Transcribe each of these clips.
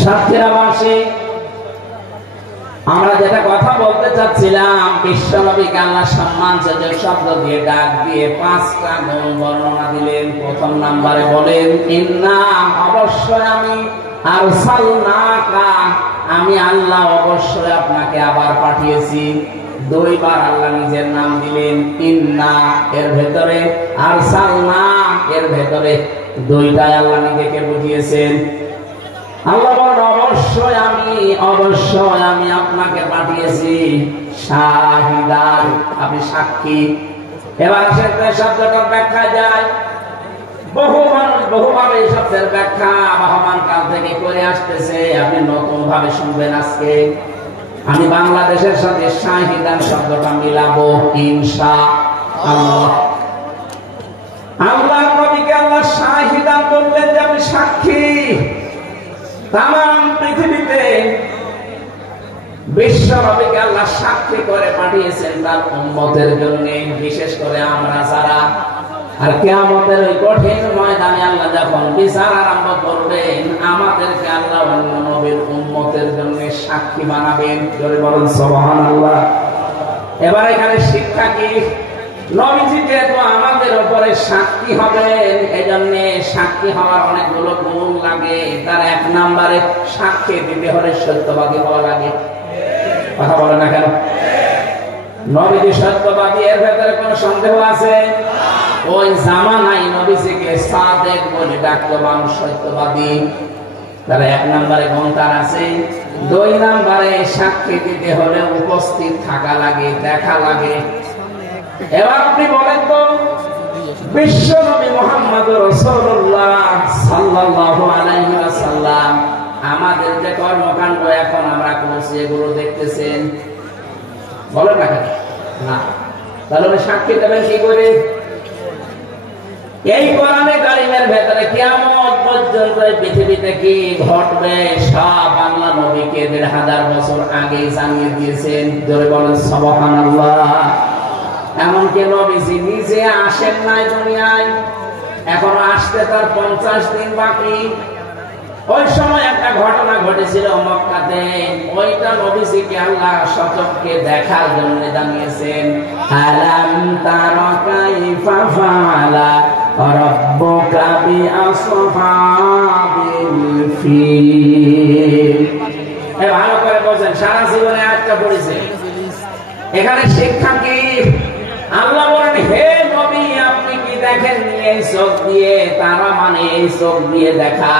সাতক্ষীরাবাসী, আমরা যেটা কথা বলতে চাচ্ছিলাম, বিশ্বনবীকে আল্লাহ সম্মানসূচক শব্দ দিয়ে ডাক দিয়ে 5টা গুণ বর্ণনা দিলেন। প্রথম নাম্বারে বলেন ইন্না, অবশ্যই আমি, আরসালনাকা, আমি আল্লাহ অবশ্যই আপনাকে আবার পাঠিয়েছি। 2বার আল্লাহ নিজের নাম দিলেন, ইন্না এর ভেতরে, আরসালনা এর ভেতরে, 2টাই আল্লাহ নিজেকে বুঝিয়েছেন। আল্লাহ বলেন অবশ্যই আমি আপনাকে পাঠিয়েছি শাহিদান, আপনি সাক্ষী। এবার সেটা শব্দটার ব্যাখ্যা যায়, বহু মানুষ বহুভাবে এই শব্দের ব্যাখ্যা আবহমান কাল থেকে করে আসতেছে। আপনি নতুন ভাবে শুনবেন আজকে। আমি বাংলাদেশের সাথে শাহিদান শব্দটা মিলাবো ইনশাআল্লাহ। আল্লাহ নবীকে আল্লাহ শাহিদান বললেন যে আপনি সাক্ষী। তামাম পৃথিবীতে বিশ্ব নবীকে আল্লাহ সাক্ষী করে পাঠিয়েছেন তার উম্মতের জন্য, বিশেষ করে আমরা যারা। আর কিয়ামতের ওই কঠিন ময়দানে আল্লাহ যখন বিচার আরম্ভ করবেন, আমাদেরকে আল্লাহ অন্য নবীর উম্মতের জন্য সাক্ষী বানাবেন। জোরে বলুন সুবহানাল্লাহ। এবার এখানে শিক্ষা কি? নবীজি যেহেতু আমাদের উপরে সাক্ষী হবেন, এজন্য সাক্ষী হওয়ার অনেকগুলো গুণ লাগে। তার 1 নম্বরে সাক্ষী দিতে হলে সত্যবাদী হওয়া লাগে। কথা বলে না কেন? নবীজি সত্যবাদী, এর ভেতরে কোনো সন্দেহ আছে? ওই জামানায় নবীজিকে সাদেক বলে ডাকতো মানুষ, সত্যবাদী। তার 1 নম্বরে গুণ তার আছে। 2 নম্বরে সাক্ষী দিতে হলে উপস্থিত থাকা লাগে, দেখা লাগে। এবার আপনি বলেন তো, বিশ্ব নবী মুহাম্মদুর রাসূলুল্লাহ সাল্লাল্লাহু আলাইহি ওয়াসাল্লাম আমাদের যে কর্মকাণ্ড এখন আমরা করছি, এগুলো দেখতেছেন? বলেন না কেন? না। তাহলে সাক্ষী দেবেন কি করে? এই কোরআনে কারিমের ভেতরে কিয়ামত পর্যন্ত পৃথিবীতে কি ঘটবে সব আল্লাহ নবীকে 1500 বছর আগে জানিয়ে দিয়েছেন। জোরে বলেন সুবহানাল্লাহ। এমনকি নবীজি নিজে আসেন নাই দুনিয়ায়, এখনো আসতে তার 50 দিন বাকি। ওই সময় একটা ঘটনা ঘটেছিল মক্কাতে, ওইটা নবীজিকে আল্লাহ সচক্ষে দেখার জন্য জানিয়েছেন। আলাম তারা কাইফা ফাআলা রাব্বুকা বিআসহাবিল ফিল। ভালো করে বলেন, সারা জীবনে একটা পড়েছে। এখানে শিক্ষা কি? আল্লাহ বলেন, হে নবী আপনি কি দেখেন এই চোখ দিয়ে? তারা মানে এই চোখ দিয়ে দেখা,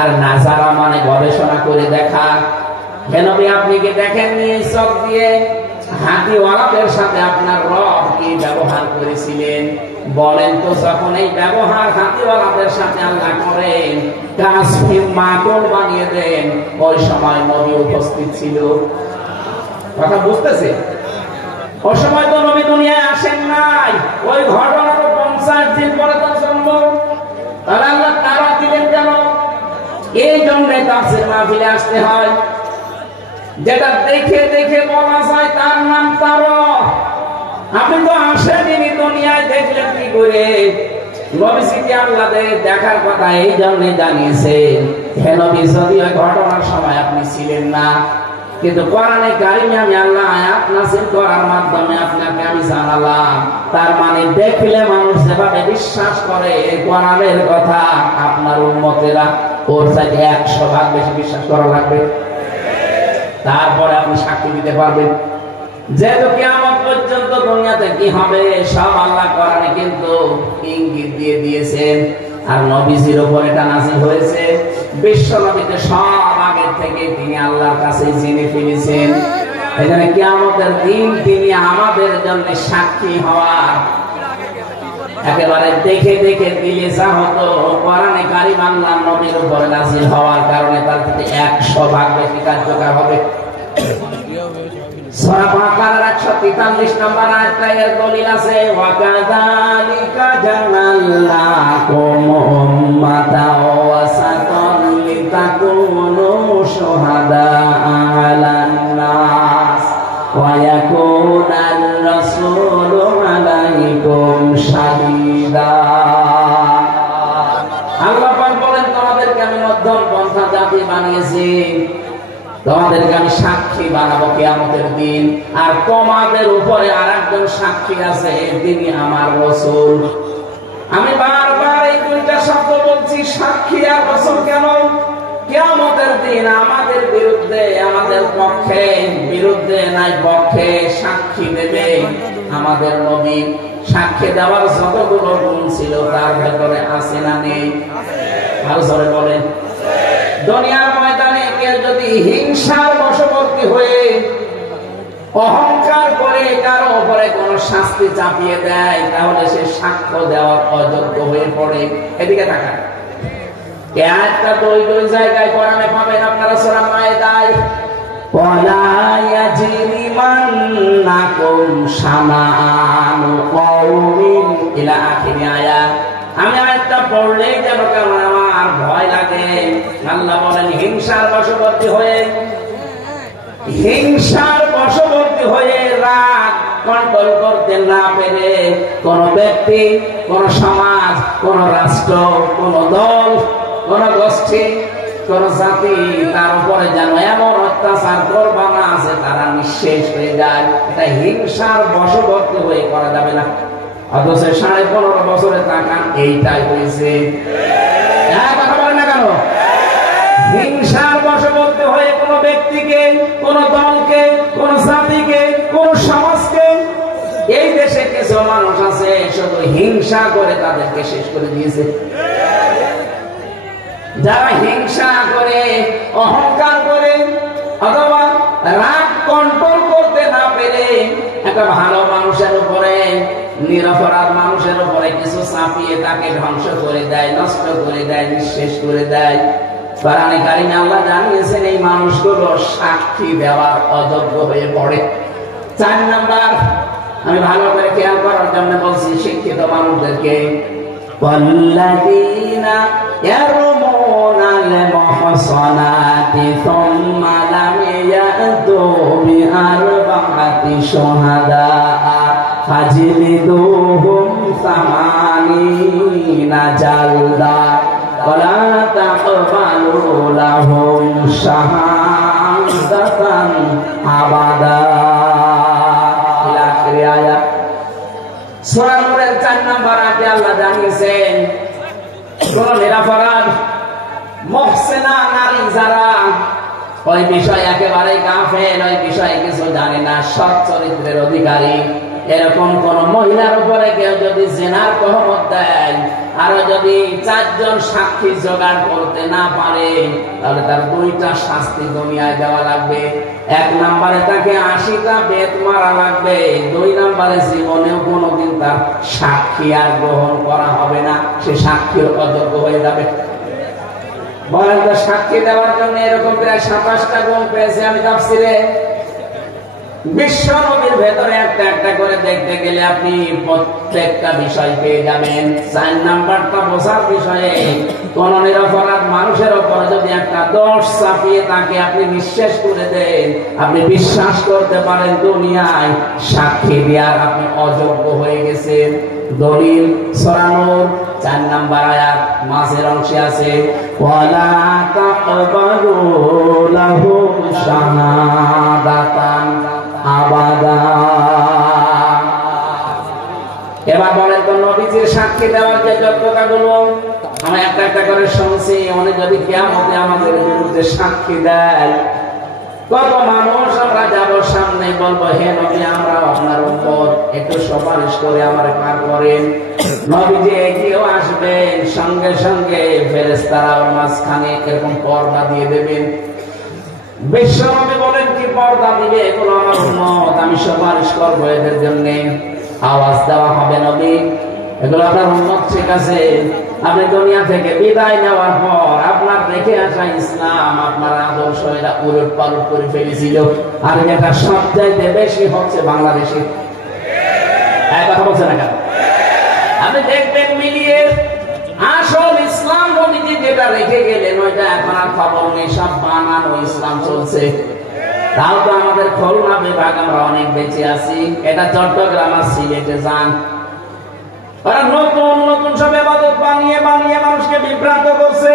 আর নাজারা মানে গবেষণা করে দেখা। হে নবী আপনি কি দেখেননি এই চোখ দিয়ে? হাতিওয়ালাদের সাথে আপনার রব কি ব্যবহার করেছিলেন? বলেন তো, যখন এই ব্যবহার হাতিওয়ালাদের সাথে আল্লাহ করেন, কাশ্মীর মাকড় বানিয়ে দেন, ওই সময় নবী উপস্থিত ছিল। কথা বুঝতেছে? ওই সময় তো নবী দুনিয়ায় আসেন নাই। ওই ঘটনা তো 50 দিন পরে তো সম্ভব। তাহলে আল্লাহ তারা দিলেন কেন? এই জন্য তাফসীর মাহফিলে আসতে হয়। যেটা দেখে দেখে বলা যায় তার নাম তারা। আপনি তো আসেননি দুনিয়ায়, দেখলেন কি করে? নবীজিকে আল্লাহ দেখার কথা এই জন্য জানিয়েছেন। হে নবী, যদি ওই ঘটনার সময় আপনি ছিলেন না, কিন্তু কোরআনে কারিমে আমি আল্লাহ আয়াত নাযিল করার মাধ্যমে আপনাকে আমি জানালাম। তার মানে দেখলে মানুষ যেভাবে বিশ্বাস করে কোরআনের কথা, আপনার উম্মতেরা ওর চাইতে 100 ভাগ বেশি বিশ্বাস করা লাগবে। তারপরে আপনি সাক্ষী দিতে পারবেন। যেহেতু কিয়ামত পর্যন্ত দুনিয়াতে কি হবে সব আল্লাহ কোরআনে কিন্তু ইঙ্গিত দিয়ে দিয়েছেন। আর নবীজির উপর এটা নাযিল হয়েছে। বিশ্ব নবীতে সব আগে থেকে তিনি আল্লাহর কাছে জেনে ফেলেছেন। এখানে কিয়ামতের দিন তিনি আমাদের জন্য সাক্ষী হওয়ার, একেবারে দেখে দেখে দিলে যা হতো, কোরআনে কারিম আল্লাহ নবীর উপর নাযিল হওয়ার কারণে তার থেকে 100 ভাগ বেশি কার্যকর হবে। সূরা বাকারার 143 নম্বর আয়াতে এর দলিল আছে, ওয়া কাযালিকা জানাল্লাকুম উম্মাতাও ওয়াসাতান লিতাকুনু শুহাদাআ আলান নাস ওয়া ইয়াকুনার রাসূলু আলাইকুম শাহীদা। আল্লাহ পাক বলেন, তোমাদেরকে আমি মধ্যম পন্থা জাতি বানিয়েছি, তোমাদেরকে আমি সাক্ষী বানাবো কিয়ামতের দিন। আর তোমাদের উপরে আরেকজন সাক্ষী আছে, তিনি আমার রাসূল। আমি বারবার এই দুইটা শব্দ বলছি, সাক্ষী আর রাসূল। কেন? কিয়ামতের দিন আমাদের বিরুদ্ধে, আমাদের পক্ষে, বিরুদ্ধে নাই পক্ষে সাক্ষী দেবে আমাদের নবী। সাক্ষী দেওয়ার যতগুলো গুণ ছিল তার ভেতরে আছে না নেই? ভালো করে বলেন। দুনিয়ার ময়দানে কেউ যদি হিংসার বশবর্তী হয়ে অহংকার করে কারো উপরে কোন শাস্তি চাপিয়ে দেয়, তাহলে সে সাক্ষ্য দেওয়ার অযোগ্য হয়ে পড়ে। এদিকে তাকান, একটা দুই জায়গায় কোরআনে পাবেন আপনারা সূরা মায়েদায়, ওয়ালা ইয়াজরিমান্নাকুম শানাআনু কওমিন ইলা আখিরি আয়াত। আমি আয়াতটা পড়লেই যেন কেমন আমার ভয় লাগে। আল্লাহ বলেন, হিংসার বশবর্তী হয়ে রাগ কন্ট্রোল করতে না পেরে কোন ব্যক্তি, কোন সমাজ, কোন রাষ্ট্র, কোন দল, কোন গোষ্ঠী, কোন জাতি তার উপরে যেন এমন অত্যাচার করবানা আছে তারা নিঃশেষ হয়ে যায়, এটা হিংসার বশবর্তী হয়ে করা যাবে না। অথচ 15.5 বছরে তাকান, এইটাই হয়েছে। কথা বলেন না কেন? হিংসার বশবর্তী হয়ে কোন ব্যক্তিকে, কোন দলকে, কোন জাতিকে, কোন সমাজকে, এই দেশে কিছু মানুষ আছে শুধু হিংসা করে তাদেরকে শেষ করে দিয়েছে। যারা হিংসা করে, অহংকার করে, অথবা রাগ কন্ট্রোল করতে না পেরে একটা ভালো মানুষের উপরে, নিরপরাধ মানুষের উপরে কিছু চাপিয়ে তাকে ধ্বংস করে দেয়, নষ্ট করে দেয়, নিঃশেষ করে দেয়, কোরআনে কারিমে আল্লাহ জানিয়েছেন এই মানুষগুলো সাক্ষী দেওয়ার অযোগ্য হয়ে পড়ে। 4 নাম্বার, আমি ভালো করে খেয়াল করার জন্য বলছি শিক্ষিত মানুষদেরকে, ওয়াল্লাযীনা ইয়ারমুনাল মুহসানাতি সুম্মা লাম ইয়াতু বিআরবা'তি শুহাদা ফাজলিদুহুম 80 জালদা ওয়ালা তাকবালু লাহুম শাহাদাতান আবাদা। ইলা আখিরি আয়াত। সূরা নূরের 4 নম্বর আয়াতে আল্লাহ জানিয়েছেন, কোন নিরপরাধ মুহসিনা নারী যারা ওই বিষয় একেবারে কাফের, ওই বিষয়ে কিছু জানে না, সৎ চরিত্রের অধিকারী, এরকম কোন মহিলার উপরে কেউ যদি জিনার তহমত দেয় আর যদি 4 জন সাক্ষী জোগাড় করতে না পারে, তাহলে তার 2টা শাস্তি দুনিয়ায় দেওয়া লাগবে। 1 নম্বরে তাকে 80টা বেত মারা লাগবে। 2 নম্বরে জীবনেও কোনোদিন তার সাক্ষী আর গ্রহণ করা হবে না, সে সাক্ষীর অযোগ্য হয়ে যাবে। বলেন তো, সাক্ষী দেওয়ার জন্য এরকম প্রায় 27টা গুণ পেয়েছে আমি তাফসিরে। বিশ্ব নবীর ভেতরে একটা একটা করে দেখতে গেলে আপনি প্রত্যেকটা বিষয় পেয়ে যাবেন। 4 নাম্বারটা বোঝার বিষয়ে, কোন নিরপরাধ মানুষের উপর যদি একটা দোষ চাপিয়ে তাকে আপনি নিঃশেষ করে দেন, আপনি বিশ্বাস করতে পারেন দুনিয়ায় সাক্ষী দেওয়ার আপনি অযোগ্য হয়ে গেছেন। দলিল সূরা নূর 4 নাম্বার আয়াত মাঝের অংশে আছে, ওয়ালা তাকবালু লাহুম শাহাদাতান আবাদা। এবার বলেন তো, নবীজির সাক্ষী দেওয়ার যে যোগ্যতাগুলো আমরা একটা একটা করে শুনছি, উনি যদি কিয়ামতে আমাদের বিরুদ্ধে সাক্ষী দেয়, কত মানুষ আমরা যাব সামনে, বলবো হে নবী আমরা আপনার উম্মত, একটু সুপারিশ করে আমারে পার করেন। নবীজি এগিয়েও আসবেন, সঙ্গে সঙ্গে ফেরেশতারা ওর মাঝখানে এরকম পর্দা দিয়ে দেবেন। বিশ্ব নবী বলেন কি পর্দা দিবে, এগুলো আমার উম্মত, আমি সুপারিশ করবো এদের জন্য। আওয়াজ দেওয়া হবে, নবী এগুলো আপনার উম্মত, ঠিক আছে। আপনি দুনিয়া থেকে বিদায় নেওয়ার পর আপনার রেখে আসা ইসলাম, আপনার আদর্শ এটা উলট পালট করে ফেলেছিল, আর এটা সবচাইতে বেশি হচ্ছে বাংলাদেশে। কথা বলছে না কেন? আপনি দেখবেন মিলিয়ে আসল ইসলাম নবীজি যেটা রেখে গেলেন ওইটা এখন আর খবর নেই, সব বানানো ইসলাম চলছে। তাও তো আমাদের খুলনা বিভাগ আমরা অনেক বেঁচে আছি, এটা চট্টগ্রাম আর সিলেটে যান, ওরা নতুন নতুন সব ইবাদত বানিয়ে বানিয়ে মানুষকে বিভ্রান্ত করছে।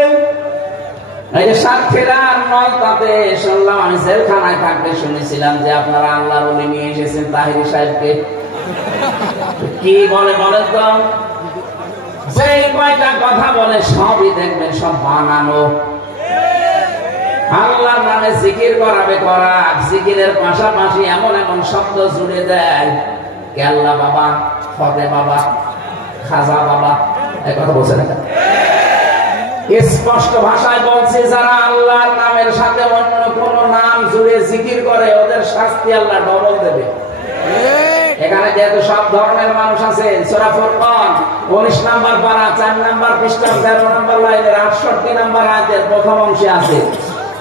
এই যে সাতক্ষীরার নলতাতে শুনলাম, আমি জেলখানায় থাকতে শুনেছিলাম যে আপনারা আল্লাহর ওলি নিয়ে এসেছেন তাহিরি সাহেবকে। কি বলে বলেন তো? যে কয়টা কথা বলে সবই দেখবেন সব বানানো। আল্লাহর নামে জিকির করাবে করা, জিকিরের পাশাপাশি এমন এমন শব্দ জুড়ে দেয়, কেল্লা বাবা, ফতে বাবা, খাজা বাবা, এই কথা বলছে না? স্পষ্ট ভাষায় বলছে, যারা আল্লাহর নামের সাথে অন্য কোন নাম জুড়ে জিকির করে ওদের শাস্তি আল্লাহ ডবল দেবে। এখানে যেহেতু সব ধরনের মানুষ আছে, সূরা ফুরকান 19 নম্বর পারা 4 নম্বর পৃষ্ঠা 13 নম্বর লাইনের 68 নম্বর আয়াতের প্রথম অংশে আছে,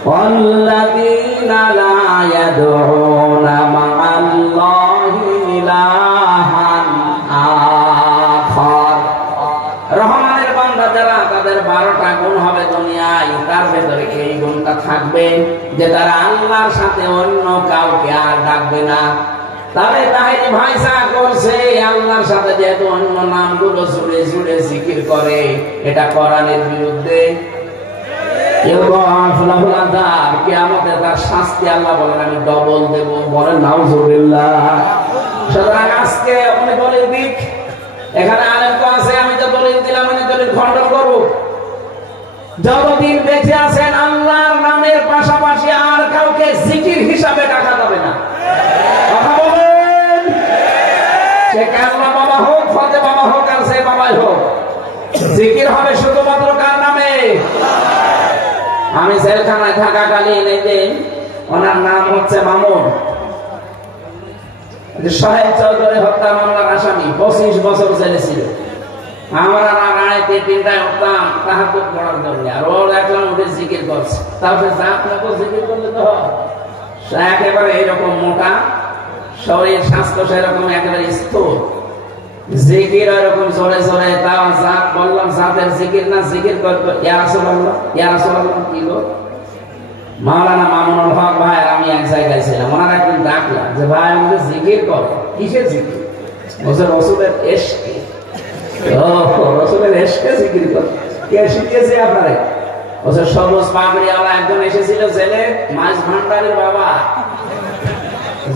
ওয়াল্লাযীনা লা ইয়াদউনা মা'আল্লাহি ইলাহান আখার। রহমানের বান্দা যারা, তাদের 12টা গুণ হবে দুনিয়ায়, তার ভেতরে এই গুণটা থাকবে যে তারা আল্লাহর সাথে অন্য কাউকে আর ডাকবে না। তবে তাহিরি ভাই যা করছে, আল্লাহর সাথে যেহেতু অন্য নামগুলো জুড়ে জুড়ে জিকির করে, এটা কোরআনের বিরুদ্ধে। কিয়ামতে তার শাস্তি আল্লাহ বলেন আমি ডবল দেব। বলেন নাউজুবিল্লাহ। সুতরাং আজকে উনি দলিল দিক, এখানে আলেম তো আছে, আমি তো দলিল দিলাম, উনি দলিল খণ্ডন করুক। যতদিন বেঁচে আছেন আল্লাহর নামের পাশাপাশি আর কাউকে জিকির হিসাবে ডাকা যাবে না। কথা বলেন। সে কেল্লা বাবা হোক, ফতে বাবা হোক, আর সে বাবাই হোক, জিকির হবে শুধুমাত্র কার নামে? আমি জেলখানায় থাকাকালীন এই যে ওনার নাম হচ্ছে মামুন, সাহেব চৌধুরী হত্যা মামলার আসামি, 25 বছর জেলে ছিল। আমরা রাড়াইতে 3টায় উঠতাম তাহাজ্জুদ পড়ার জন্য, আর ও দেখলাম উঠে জিকির করছে। তারপরে আপনাকে জিকির করলে তো একেবারে এইরকম মোটা শরীর, স্বাস্থ্য সেরকম একেবারে স্থূল, জিকির এরকম জোরে জোরে। তাও জাত বললাম, জাতের জিকির না, জিকির করতো ইয়া রাসূলুল্লাহ, ইয়া রাসূলুল্লাহ। কি গো মাওলানা মামুনুল হক ভাই আমি এক জায়গায় ছিলাম, ওনারা একদিন ডাকলাম যে ভাই আমাদের জিকির কর। কিসের জিকির? বলছে রসুলের এশকে। রসুলের এশকে জিকির কর। কে শিখিয়েছে আপনারে? বলছে সবুজ পাগড়িওয়ালা একজন এসেছিল জেলে, মাছ ভান্ডারের বাবা,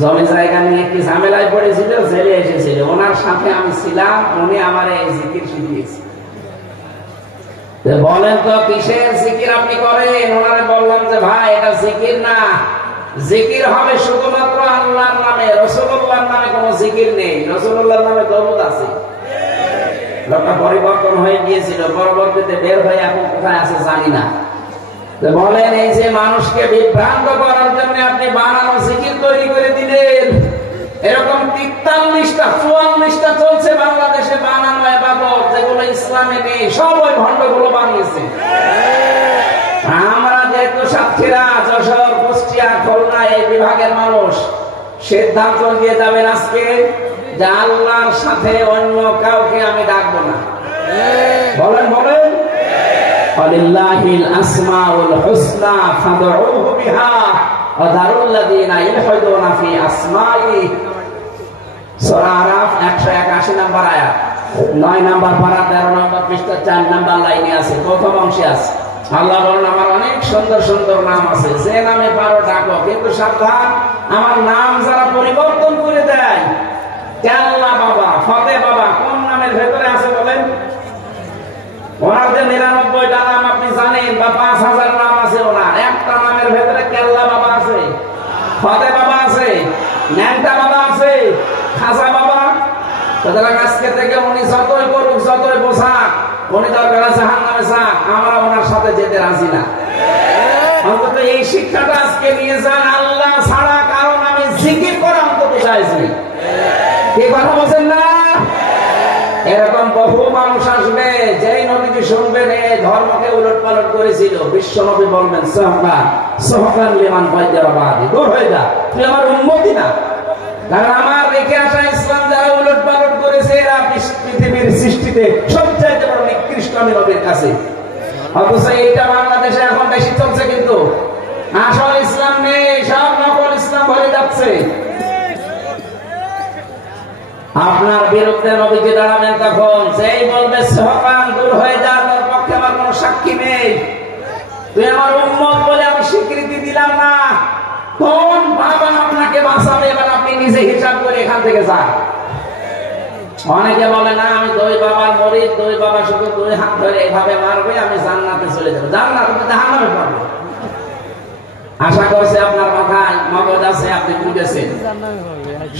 জমি জায়গা নিয়ে কি ঝামেলায় পড়েছিল, জেলে এসেছিল, ওনার সাথে আমি ছিলাম, উনি আমার এই জিকির শিখিয়েছে। বলেন তো কিসের জিকির আপনি করেন? ওনারে বললাম যে ভাই এটা জিকির না, জিকির হবে শুধুমাত্র আল্লাহর নামে, রাসূলুল্লাহর নামে কোনো জিকির নেই। রাসূলুল্লাহর নামে দরুদ আছে। লোকটা পরিবর্তন হয়ে গিয়েছিল, পরবর্তীতে বের হয়ে এখন কোথায় আছে জানি না। বলেন এই যে মানুষকে বিভ্রান্ত করার জন্য আপনি বানানো জিকির তৈরি করে দিলেন, এরকম 43টা 44টা চলছে বাংলাদেশে বানানো ইবাদত, যেগুলো ইসলামে নেই, সব ওই ভণ্ডগুলো বানিয়েছে। আমরা যেহেতু সাতক্ষীরা, যশোর, কুষ্টিয়া, খুলনা এই বিভাগের মানুষ, সিদ্ধান্ত নিয়ে যাবেন আজকে যে আল্লাহর সাথে অন্য কাউকে আমি ডাকবো না। বলেন বলেন। ওয়ালিল্লাহিল আসমাউল হুসনা ফাদউহু বিহা ওয়া দারুল্লাযিনা ইলহাদুনা ফি আসমাইহি। সূরা আরাফ 181 নম্বর আয়াত, 9 নম্বর পারা 13 নম্বর পৃষ্ঠা 4 নম্বর লাইনে আছে, প্রথম অংশে আছে। আল্লাহ বলেন আমার অনেক সুন্দর সুন্দর নাম আছে, যে নামে পারো ডাকো, কিন্তু সাবধান আমার নাম যারা পরিবর্তন করে দেয়, কেল্লা বাবা, ফতে বাবা, কোন নামের ভেতরে আছে বলেন? ওনার যে 99টা নাম আপনি জানেন, বা 5000 নাম আছে, ওনার একটা নামের ভেতরে কেল্লা বাবা আছে, ফতে বাবা আছে, ন্যাংটা বাবা আছে, খাজা বাবা। সুতরাং আজকে থেকে উনি যতই করুক, যতই বোঝাক, উনি দরকার জাহান্নামে যাক, আমরা ওনার সাথে যেতে রাজি না। অন্তত এই শিক্ষাটা আজকে নিয়ে যান, আল্লাহ ছাড়া কারো নামে জিকির করা অন্তত জায়েজ নেই। কি কথা বলছেন না? এরকম বহু মানুষ আসবে, যেই নবীকে শুনবেন এই ধর্মকে উলট পালট করেছিল, বিশ্ব নবী বলবেন সোহকান লিমান বাইদারাবাদি, দূর হয়ে যা, তুই আমার উম্মতি না। কারণ আমার রেখে আসা ইসলাম যারা উলট পালট করেছে, এরা পৃথিবীর সৃষ্টিতে সবচাইতে বড় নিকৃষ্ট নবীর কাছে। অথচ এইটা বাংলাদেশে এখন বেশি চলছে, কিন্তু আসল ইসলাম নেই, সব নকল ইসলাম হয়ে যাচ্ছে। আপনার বিরুদ্ধে নবীজি দাঁড়াবেন তখন, সেই বলবে সোহকান দূর হয়ে যা, তোর পক্ষে আমার কোনো সাক্ষী নেই, তুই আমার উম্মত বলে আমি স্বীকৃতি দিলাম না। কোন বাবা আপনাকে বাঁচাবে? এবার আপনি নিজে হিসাব করে এখান থেকে যান। অনেকে বলে না আমি দুই বাবার মরিদ, দুই বাবা শুধু দুই হাত ধরে এভাবে মারবে, আমি জান্নাতে চলে যাবো। জান্নাতে জাহান্নামে পড়বে। আশা করছে আপনার মাথায় মগজ আছে, আপনি বুঝেছেন।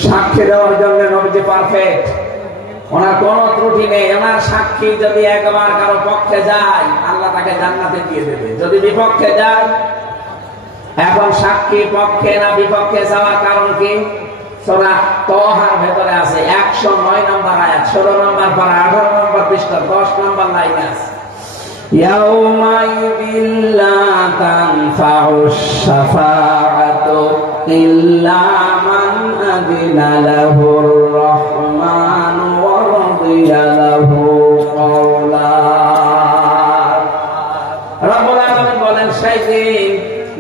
সাক্ষী দেওয়ার জন্য নবীজি পারফেক্ট, ওনার কোনো ত্রুটি নেই। ওনার সাক্ষী যদি একবার কারো পক্ষে যায়, আল্লাহ তাকে জান্নাতে দিয়ে দেবে। যদি বিপক্ষে যায়, এখন সাক্ষী পক্ষে না বিপক্ষে যাওয়ার কারণ কি? সূরা তাহার ভেতরে আছে 109 নম্বর আয়াত, 16 নম্বর পারা, 18 নম্বর পৃষ্ঠা, 10 নম্বর লাইনে আছে। ইয়াউমাইযিল লা তানফাউশ শাফাআতু ইল্লা মান আযিনা লাহুর রাহমানু ওয়া রাদিয়া লাহু কওলা। রব্বুল আলামিন বলেন, সেই দিন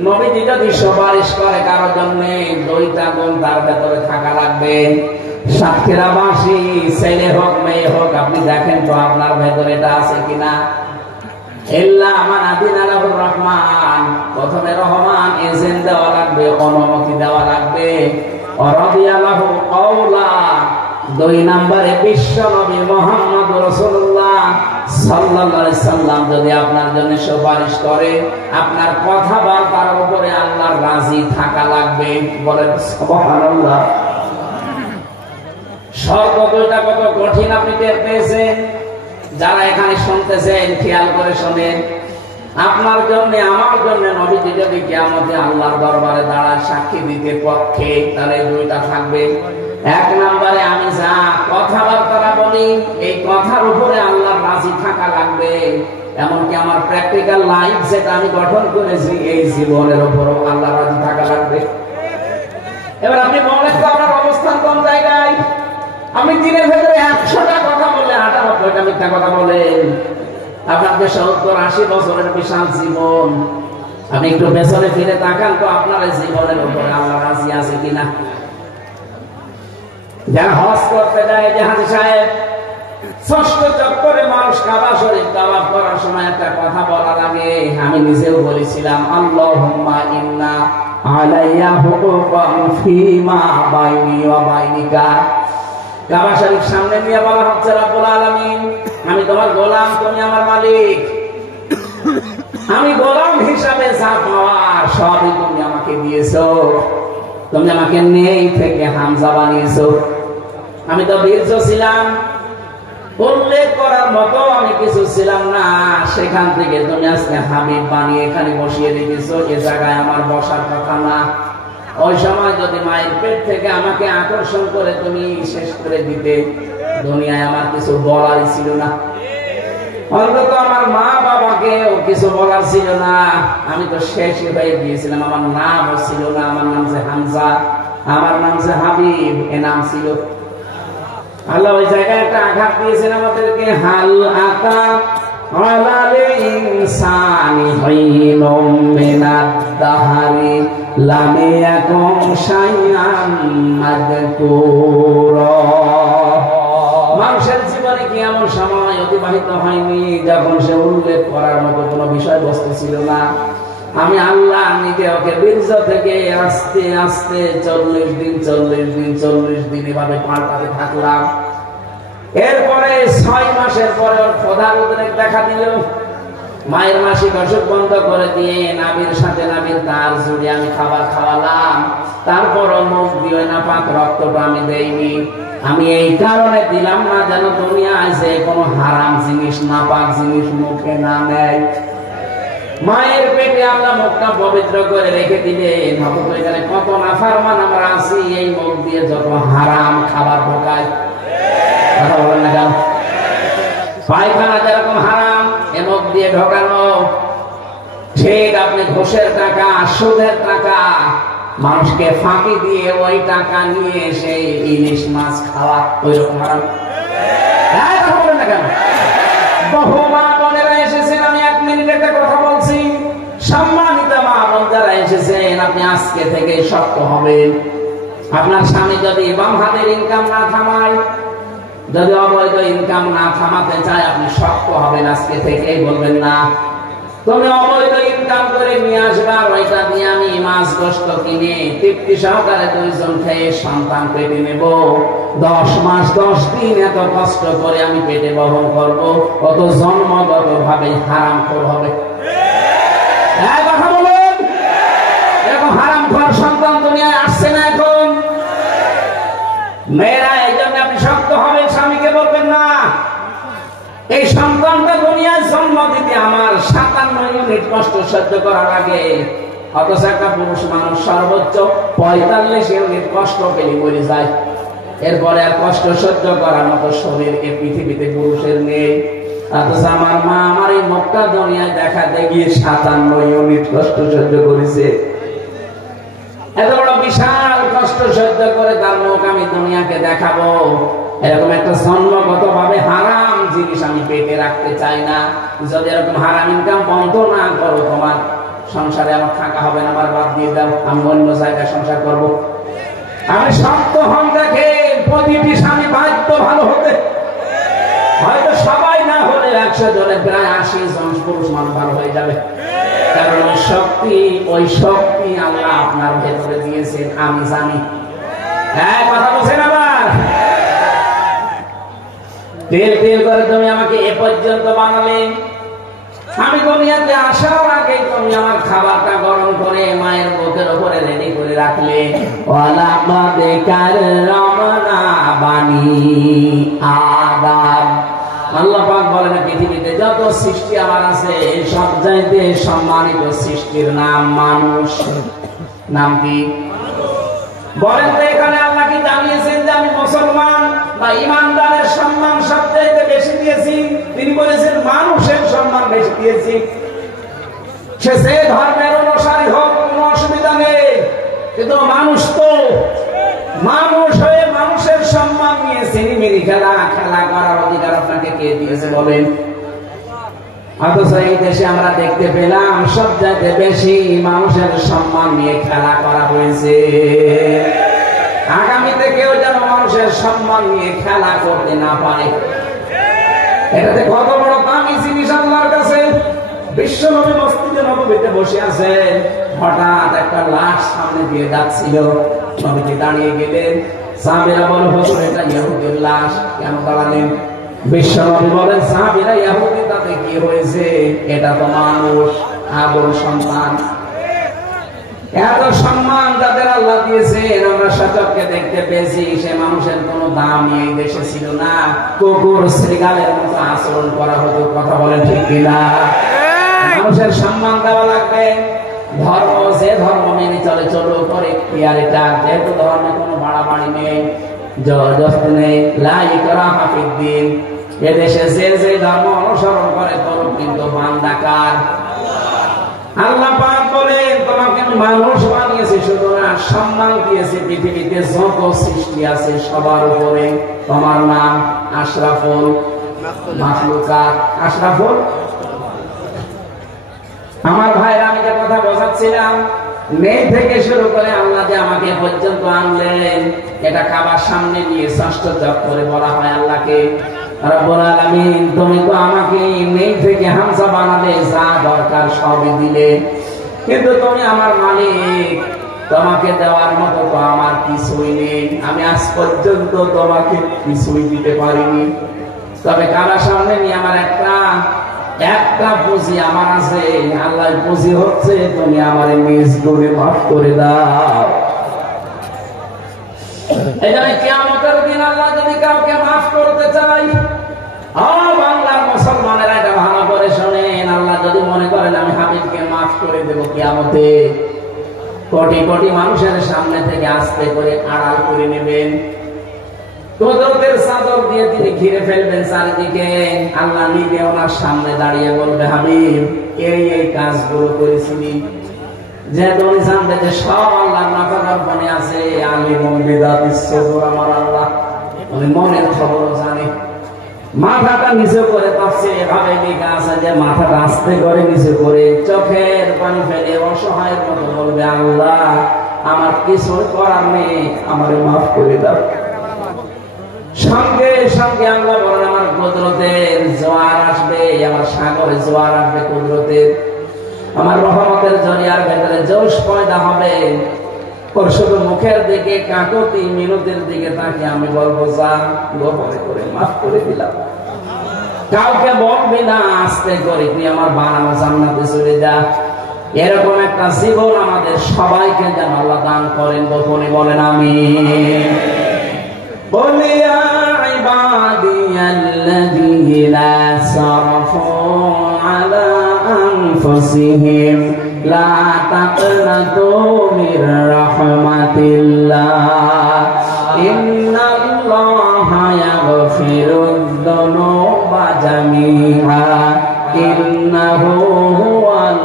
নবীজি যদি সুপারিশ করে কারোর জন্য, দুইটা গুণ তার ভেতরে থাকা লাগবে। সাক্ষীরা বাসী, ছেলে হোক মেয়ে হোক, আপনি দেখেন তো আপনার ভেতরে এটা আছে কিনা। ইল্লা মান আযিনা লাহুর রহমান, প্রথমে রহমান এজেন্ট দেওয়া লাগবে, অনুমতি দেওয়া লাগবে। ওয়া রাদিয়া লাহু কওলা, দুই নম্বরে বিশ্ব নবী মুহাম্মদ রাসূলুল্লাহ সাল্লাল্লাহু আলাইহি সাল্লাম যদি আপনার জন্য সুপারিশ করে, আপনার কথাবার্তার উপরে আল্লাহর রাজি থাকা লাগবে। বলেন সুবহানাল্লাহ। শর্ত দুইটা কত কঠিন আপনি টের পেয়েছেন। যারা এখানে শুনতেছেন খেয়াল করে শোনেন। আপনার জন্য আমার জন্য নবীজি যদি কিয়ামতে আল্লাহর দরবারে দাঁড়ায় সাক্ষী দিতে পক্ষে, তাহলে দুইটা থাকবে। এক নম্বরে আমি যা কথাবার্তা বলি, এই কথার উপরে আল্লাহর রাজি থাকা লাগবে। এমনকি আমার প্র্যাকটিক্যাল লাইফ যেটা আমি গঠন করেছি, এই জীবনের উপরও আল্লাহর রাজি থাকা লাগবে। এবার আপনি বলেন তো আপনার অবস্থান কোন জায়গায়? আপনি দিনের ভেতরে 100টা কথা বললে 98টা মিথ্যা কথা বলেন। আপনার 70-80 বছরের বিশাল জীবন, আপনি একটু পেছনে ফিরে তাকান তো আপনার এই জীবনের উপরে আল্লাহ রাজি আছে কিনা। যারা হজ করতে যায়, জাহাজী সাহেব, ষষ্ঠ চক্করে মানুষ কাবা শরীফ তাওয়াফ করার সময় একটা কথা বলা লাগে, আমি নিজেও বলেছিলাম, আল্লাহুম্মা ইন্না আলাইয়া হুকুকান ফীমা বাইনি ওয়া বাইনিকা। কাবা শরীফ সামনে নিয়ে বলা হচ্ছে, রব্বুল আলামিন, আমি তোমার গোলাম, তুমি আমার মালিক। আমি গোলাম হিসাবে যা পাওয়ার সবই তুমি আমাকে দিয়েছো। তুমি আমাকে নেই থেকে হামজা বানিয়েছো। আমি তো বীর্য ছিলাম, উল্লেখ করার মতো আমি কিছু ছিলাম না। সেখান থেকে তুমি আজকে হাবিব বানিয়ে এখানে বসিয়ে রেখেছো। এ জায়গায় আমার বসার কথা না। ওই সময় যদি মায়ের পেট থেকে আমাকে আকর্ষণ করে তুমি শেষ করে দিতে, দুনিয়ায় আমার কিছু বলারই ছিল না। অন্তত আমার মা বাবাকে ও কিছু বলার ছিল না। আমি তো শেষ হয়ে গিয়েছিলাম। আমার নামও ছিল না। আমার নাম যে হামজা, আমার নাম যে হাবিব, এ নাম ছিল। আল্লাহ ওই জায়গায় একটা আঘাত দিয়েছেন আমাদেরকে। হাল আতা আলাল ইনসানি হাইনুম মিনাদ দাহরি লাম ইয়াকুন শাইআন মাযকুরা। মানুষের জীবনে কি এমন সময় অতিবাহিত হয়নি যখন সে উল্লেখ করার মতো কোনো বিষয়বস্তু ছিল না? আমি আল্লাহ নিজে ওকে বীর্য থেকে আস্তে আস্তে 40 দিন এভাবে পাল্টাতে থাকলাম। এরপরে 6 মাসের পরে ওর প্রধান উদ্রেক দেখা দিল। মায়ের মাসিক অসুখ বন্ধ করে দিয়ে নাবির সাথে নাবির তার জুড়ে আমি খাবার খাওয়ালাম। তারপরও মুখ দিয়ে না পাক রক্তটা আমি দেইনি। আমি এই কারণে দিলাম না যেন দুনিয়ায় যে কোনো হারাম জিনিস, নাপাক জিনিস মুখে না নেয়। মায়ের পেটে আল্লাহ মুখটা পবিত্র করে রেখে দিলেন। এখানে কত নাফরমান আমরা আছি, এই মুখ দিয়ে যত হারাম খাবার ঢোকায়। কথা বলেন না কেন? পায়খানা যেরকম হারাম, এ মুখ দিয়ে ঢোকানো। ঠিক আপনি ঘুষের টাকা, সুদের টাকা, মানুষকে ফাঁকি দিয়ে ওই টাকা নিয়ে সেই ইলিশ মাছ খাওয়া, ওই রকম হারাম। কথা বলেন না কেন? বহু মা বোনেরা এসেছেন, আমি 1 মিনিট একটা কথা বলছি। সম্মানিত মা বোন যারা এসেছেন, আপনি আজকে থেকে শক্ত হবেন। আপনার স্বামী যদি বাম হাতের ইনকাম না থামায়, যদি অবৈধ ইনকাম না থামাতে চায়, আপনি শক্ত হবেন আজকে থেকেই। বলবেন না তুমি অবৈধ ইনকাম করে নিয়ে আসবা, ওইটা দিয়ে আমি মাছ গোশত কিনে তৃপ্তি সহকারে দুইজন খেয়ে সন্তান পেটে নেব। 10 মাস 10 দিন এত কষ্ট করে আমি পেটে বহন করব, কত জন্মগত ভাবে হারামখোর হবে। কথা বলুন, এরকম হারামখোর সন্তান দুনিয়ায় আসছে না এখন? মেয়েরা এই জন্য আপনি শক্ত হবেন, স্বামীকে বলবেন না এই সন্তানটা দুনিয়ায় জন্ম দিতে আমার 57 ইউনিট কষ্ট সহ্য করার আগে, অথচ একটা পুরুষ মানুষ সর্বোচ্চ 45 ইউনিট কষ্ট পেলে মরে যায়। এরপরে আর কষ্ট সহ্য করার মতো শরীর এই পৃথিবীতে পুরুষের নেই। অথচ আমার মা আমার এই মক্কা দুনিয়ায় দেখাতে গিয়ে 57 ইউনিট কষ্ট সহ্য করেছে। এত বড় বিশাল কষ্ট সহ্য করে তার মুখ আমি দুনিয়াকে দেখাবো, এরকম একটা জন্মগত ভাবে হারাম জিনিস আমি পেটে রাখতে চাই না। যদি এরকম হারাম ইনকাম বন্ধ না করো, তোমার সংসারে আমার থাকা হবে না, আমার বাদ দিয়ে দাও, আমি অন্য জায়গায় সংসার করব। আমি শক্ত হন, দেখেন প্রতিটি স্বামী বাধ্য ভালো হতে। হয়তো সবাই না হলে 100 জনের প্রায় 80 জন পুরুষ মানুষ ভালো হয়ে যাবে। কারণ ওই শক্তি আল্লাহ আপনার ভেতরে দিয়েছেন, আমি জানি। হ্যাঁ, কথা বলছেন আবার। তেল তেল করে তুমি আমাকে এ পর্যন্ত বানালে, আমি দুনিয়াতে আসার আগে তুমি আমার খাবারটা গরম করে মায়ের বুকের উপরে রেডি করে রাখলে। ওয়ালা মাদে কাররামনা বানি আদম। আল্লাহ পাক বলেন পৃথিবীতে যত সৃষ্টি আমার আছে সবচাইতে সম্মানিত সৃষ্টির নাম মানুষ। নাম কি বলেন তো? এখানে আল্লাহ কি জানিয়েছেন যে আমি মুসলমান বা ইমানদারের সম্মান সবচাইতে বেশি দিয়েছি? তিনি বলেছেন মানুষের সম্মান বেশি দিয়েছি। সে যে ধর্মের অনুসারী হোক, কোনো অসুবিধা নেই, কিন্তু মানুষ তো মানুষ হয়ে মানুষের সম্মান নিয়ে সিনেমিনি খেলা করার অধিকার আপনাকে কে দিয়েছে বলেন? অথচ এই দেশে আমরা দেখতে পেলাম সবচাইতে বেশি মানুষের সম্মান নিয়ে খেলা করা হয়েছে। আগামীতে কেউ যেন মানুষের সম্মান নিয়ে খেলা করতে না পারে। এটাতে কত বড় দামি জিনিস আল্লাহর কাছে। বিশ্বনবী মসজিদে নববীতে বসে আছেন, হঠাৎ একটা লাশ সামনে দিয়ে যাচ্ছিল। নবীজি দাঁড়িয়ে গেলেন, সাহাবীরা বলে হুজুর এটা ইহুদির লাশ, কেন দাঁড়ালেন? বিশ্বনবী বলেন সাহাবীরা ইহুদি, তাতে কি হয়েছে? এটা তো মানুষ, আদম সন্তান। এত সম্মান যাদের আল্লাহ দিয়েছেন আমরা সচক্ষে দেখতে পেয়েছি, সে মানুষের কোনো দাম এই দেশে ছিল না। কুকুর শ্রীগালের মতো আচরণ করা হতো। কথা বলেন ঠিক কিনা? মানুষের সম্মান দেওয়া লাগবে। ধর্ম যে ধর্ম মেনে চলে চলুক, করে এটা যেহেতু ধর্মে কোনো বাড়াবাড়ি নেই, জবরদস্তি নেই, লা ইকরাহা ফিদ্দিন। এদেশে যে যে ধর্ম অনুসরণ করে করুক, কিন্তু বান্দা কার? আল্লাহ পাক বলেন তোমাকে মানুষ বানিয়েছি, সুতরাং সম্মান দিয়েছি পৃথিবীতে যত সৃষ্টি আছে সবার উপরে। তোমার নাম আশরাফুল মাখলুকাত। আশরাফুল। আমার ভাইরা, আমি যে কথা বোঝাচ্ছিলাম, মেয়ে থেকে শুরু করে আল্লাহ যে আমাকে পর্যন্ত আনলেন, এটা খাবার সামনে নিয়ে ষষ্ঠ জপ করে বলা হয় আল্লাহকে, রব্বুল আলামিন তুমি তো আমাকে মেয়ে থেকে হামসা বানালে, যা দরকার সবই দিলে, কিন্তু তুমি আমার মালিক, তোমাকে দেওয়ার মতো তো আমার কিছুই নেই। আমি আজ পর্যন্ত তোমাকে কিছুই দিতে পারিনি। তবে কাবার সামনে নিয়ে আমার একটা পুঁজি আমার আছে। আল্লাহ পুঁজি হচ্ছে তুমি আমার নিজ গুণে মাফ করে দাও। এখানে কিয়ামতের দিন আল্লাহ যদি কাউকে মাফ করতে চাই, বাংলার মুসলমানেরা এটা ভালো করে শোনেন, আল্লাহ যদি মনে করেন আমি হাবিবকে মাফ করে দেবো, কিয়ামতে কোটি কোটি মানুষের সামনে থেকে আস্তে করে আড়াল করে নেবেন। তোদের চাদর দিয়ে তিনি ঘিরে ফেলবেন চারিদিকে। আল্লাহ নিজে ওনার সামনে দাঁড়িয়ে বলবে, হাবিব এই কাজগুলো করেছিলি। যেহেতু উনি জানবে যে সব আল্লাহর নাফরমানে আছে, আলিমুন বিযাতিস সুদূর, আমার আল্লাহ উনি মনের খবরও জানে। মাথাটা নিচু করে তাফসীরে এভাবে লেখা আছে যে মাথাটা আস্তে করে নিচু করে চোখের পানি ফেলে অসহায়ের মতো বলবে, আল্লাহ আমার কিছু করার নেই, আমারে মাফ করে দাও। সঙ্গে সঙ্গে আল্লাহ বলেন আমার কুদরতের জোয়ার আসবে, আমার সাগরে জোয়ার আসবে কুদরতের। আমার রহমতের জরিয়ার ভেতরে জোশ পয়দা হবে। ওর শুধু মুখের দিকে কাকতি মিনতির দিকে তাকে আমি বলবো যা গোপনে করে মাফ করে দিলাম, কাউকে বলবি না, আস্তে করে তুই আমার বানানো জান্নাতে চলে যা। এরকম একটা জীবন আমাদের সবাইকে যেন আল্লাহ দান করেন, গোপনে বলেন আমিন। বলিয়া ইবাদিয়াল্লাযীনা আসরাফু আলা আনফুসিহিম লা তাকনাতু মির রাহমাতিল্লাহ ইন্নাল্লাহা ইয়াগফিরুদ যুনুবা জামিআ ইন্নাহু হুয়াল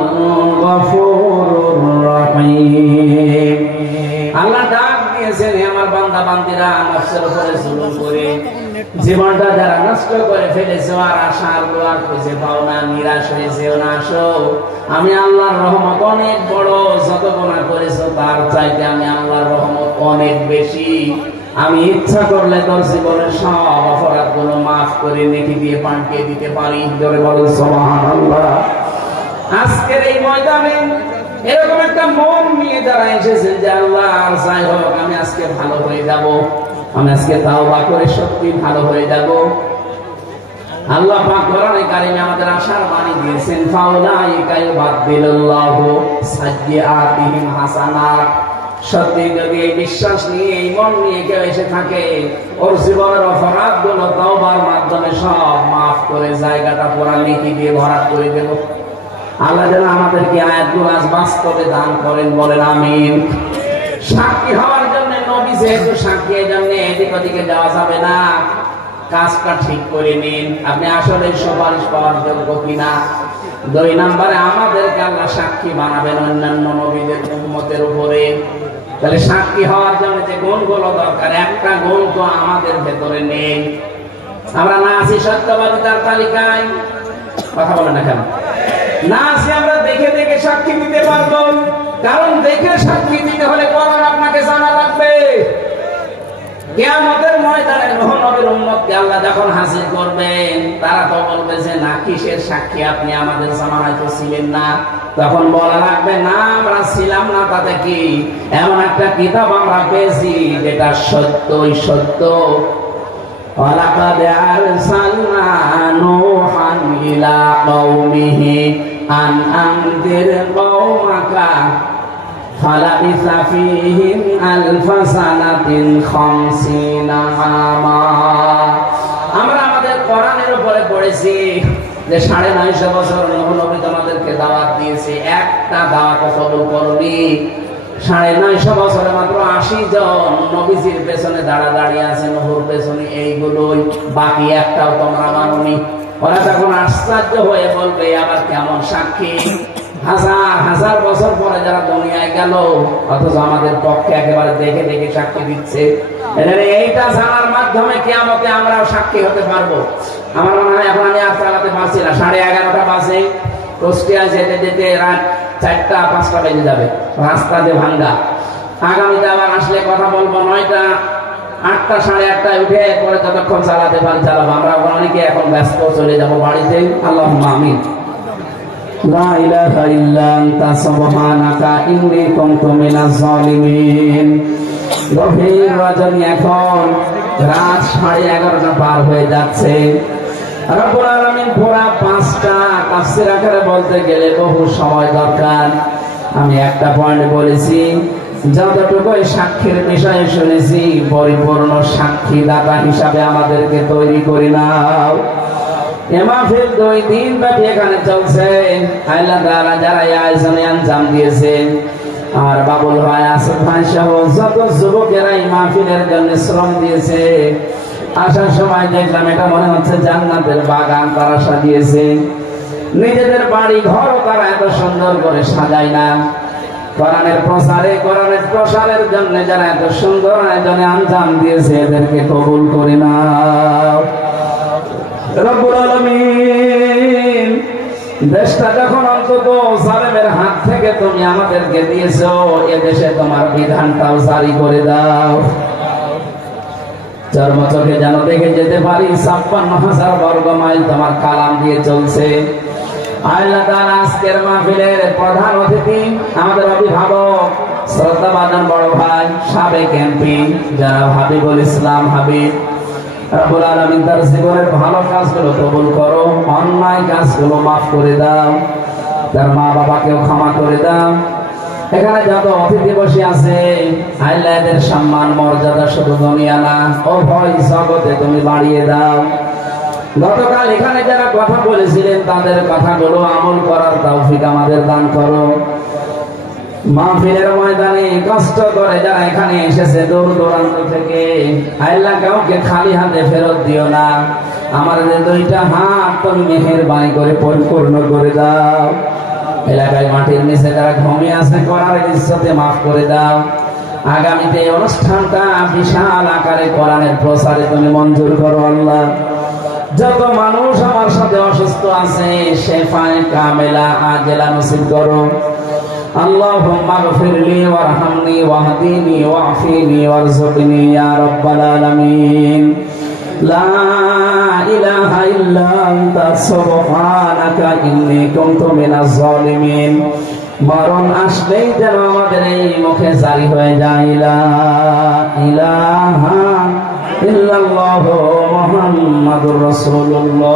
গফুরুর রহিম। আল্লাহ ডাক দিয়েছেন, আমার বান্দা বান্দিরা নফসের উপরে জুলুম করে জীবনটা যারা নষ্ট করে ফেলেছো আর আশার দোয়ার খুঁজে পাও না, নিরাশ হয়েছেও না, আসো আমি আল্লাহর রহমত অনেক বড়, যত গুনাহ করেছো তার চাইতে আমি আল্লাহর রহমত অনেক বেশি। আমি ইচ্ছা করলে তোর জীবনের সব অপরাধ গুলো মাফ করে নেকি দিয়ে পাল্টিয়ে দিতে পারি। জোরে বলো সুবহানাল্লাহ। আজকের এই ময়দানে এরকম একটা মন নিয়ে যারা এসেছেন যে আল্লাহ আর যাই হোক আমি আজকে ভালো হয়ে যাব, আমি আজকে তাওবা করে সত্যি ভালো হয়ে যাব। আল্লাহ পাক কোরআনে কারিমে আমাদের আশার বাণী দিয়েছেন, ফাউলাইকা ইউবাদদিলুল্লাহু সাইয়্যাতিহিম হাসানাত। সত্যি যদি এই বিশ্বাস নিয়ে এই মন নিয়ে কেউ এসে থাকে, ওর জীবনের অপরাধ গুলো তাওবার মাধ্যমে সব মাফ করে জায়গাটা পুরা নেকি দিয়ে ভরাট করে দেব। আল্লাহ যেন আমাদেরকে আয়াতগুলো আজ বাস্তবে দান করেন, বলেন আমিন। সাক্ষী হওয়ার জন্য নবী যেহেতু সাক্ষী, এই জন্য এদিক ওদিকে যাওয়া যাবে না। কাজটা ঠিক করে নিন, আপনি আসলে সুপারিশ পাওয়ার যোগ্য কিনা। 2 নম্বরে আমাদেরকে আল্লাহ সাক্ষী বানাবেন অন্যান্য নবীদের উম্মতের উপরে। তাহলে সাক্ষী হওয়ার জন্য যে গুণগুলো দরকার, একটা গুণ তো আমাদের ভেতরে নেই। আমরা না আছি সত্যবাদিতার তালিকায়, কথা বলেন না কেন? না আছি আমরা দেখে দেখে সাক্ষী দিতে পারবো, কারণ দেখে সাক্ষী দিতে হলে কোরআন আপনাকে জানা লাগবে। কিয়ামতের ময়দানে নূহ নবীর উম্মতকে আল্লাহ যখন হাজির করবেন, তারা তো বলবে যে না, কিসের সাক্ষী আপনি, আমাদের জামানায় তো ছিলেন না। তখন বলা লাগবে না, আমরা ছিলাম না তাতে কি, এমন একটা কিতাব আমরা পেয়েছি যেটা সত্যই সত্য। ওয়ালাকাদ আরসালনা নূহান ইলা কওমিহি আন আনদির কওমাকা ফালাবিসা ফীহিম আলফা সানাতিন 50 আমা। আমরা আমাদের কোরআনের উপরে পড়েছি যে 950 বছর নূহ নবী তোমাদেরকে দাওয়াত দিয়েছে, একটা দাওয়াত কবুল করনি। 950 বছরে মাত্র 80 জন নবীজির পেছনে দাঁড়িয়ে আছে, নূহর পেছনে এইগুলোই, বাকি একটাও তোমরা মানোনি। ওরা তখন আশ্চর্য হয়ে বলবে আবার কেমন সাক্ষী, হাজার হাজার বছর পরে যারা দুনিয়ায় গেল অথচ আমাদের পক্ষে একেবারে দেখে দেখে সাক্ষী দিচ্ছে। এইটা জানার মাধ্যমে কিয়ামতে আমরাও সাক্ষী হতে পারবো। আমার মনে হয় এখন আমি আর চালাতে পারছি না, 11:30 বাজে, কুষ্টিয়া যেতে যেতে রাত 4টা-5টা বেজে যাবে, রাস্তা যে ভাঙ্গা। আগামীতে আবার আসলে কথা বলবো 9টা, 8টা, 8:30টায় উঠে পরে যতক্ষণ চালাতে পারি চালাবো। আমরা অনেকে এখন ব্যস্ত, চলে যাবো বাড়িতে। আল্লাহুম্মা আমিন। লা ইলাহা ইল্লা আনতা সুবহানাকা ইন্নী কুনতু মিনাজ জালিমিন। গভীর রজনী, এখন রাত 11:30 পার হয়ে যাচ্ছে। রব্বুল আলামিন পুরা 5টা তাফসীর আকারে বলতে গেলে বহু সময় দরকার। আমি একটা পয়েন্ট বলেছি, যতটুকু সাক্ষীর বিষয়ে শুনেছি পরিপূর্ণ সাক্ষীদাতা হিসাবে আমাদেরকে তৈরি করে নাও। মাহফিল 2 দিন ব্যাপী এখানে চলছে। আল্লাহ তাআলা যারা এই আয়োজনে আঞ্জাম দিয়েছে, আর বাবুল ভাই, আসিফ ভাই সহ যত যুবকেরা এই মাহফিলের জন্য শ্রম দিয়েছে, আসার সময় দেখলাম এটা মনে হচ্ছে জান্নাতের বাগান তারা সাজিয়েছে। নিজেদের বাড়ি ঘরও তারা এত সুন্দর করে সাজায় না। কোরআনের প্রসারের জন্য যারা এত সুন্দর আয়োজনে আঞ্জাম দিয়েছে, এদেরকে কবুল করে নাও রব্বুল আলামিন। দেশটা যখন অন্তত জালেমের হাত থেকে তুমি আমাদেরকে দিয়েছো, এ দেশে তোমার বিধানটাও জারি করে দাও। চর্মচোখে যেন দেখে যেতে পারি 56,000 বর্গ মাইল তোমার কালাম দিয়ে চলছে। আল্লাহ তাআলা আজকের মাহফিলের প্রধান অতিথি আমাদের অভিভাবক শ্রদ্ধাভাজন বড় ভাই সাবেক এমপি জনাব হাবিবুল ইসলাম হাবিব। রব্বুল আলামিন তার জীবনের ভালো কাজগুলো কবুল করো, অন্যায় কাজগুলো মাফ করে দাও, তার মা বাবাকেও ক্ষমা করে দাও। এখানে যত অতিথি বসে আছে আল্লাহ এদের সম্মান মর্যাদা শুধু দুনিয়া না উভয় জগতে তুমি বাড়িয়ে দাও। গতকাল এখানে যারা কথা বলেছিলেন তাদের কথাগুলো আমল করার তৌফিক আমাদের দান করো। মাহফিলের ময়দানে কষ্ট করে যারা এখানে এসেছে দূর দূরান্ত থেকে, আল্লাহ কাউকে খালি হাতে ফেরত দিও না। আমাদের দুইটা হাত তুমি মেহেরবানি করে পরিপূর্ণ করে দাও। এলাকায় মাটির নিচে যারা ঘুমিয়ে আছে করার ইজ্জতে মাফ করে দাও। আগামীতে এই অনুষ্ঠানটা বিশাল আকারে কোরআনের প্রসারে তুমি মঞ্জুর করো আল্লাহ। যত মানুষ আমার সাথে অসুস্থ আছে শেফায়ে কামেলা আজেলা নসিব করো। আল্লাহুম্মা গফিরলি ওয়ারহামনি ওয়াহদিনি ওয়াফিনি ওয়ারযুকনি ইয়া রাব্বাল আলামিন। লা ইলাহা ইল্লা আনতা সুবহানাকা ইন্নী কুনতু মিনাজ জালিমিন। মরণ আসলেই যেন আমাদের এই মুখে জারি হয়ে যায় লা ইলাহা ইল্লাল্লাহু মুহাম্মাদুর রাসূলুল্লাহ।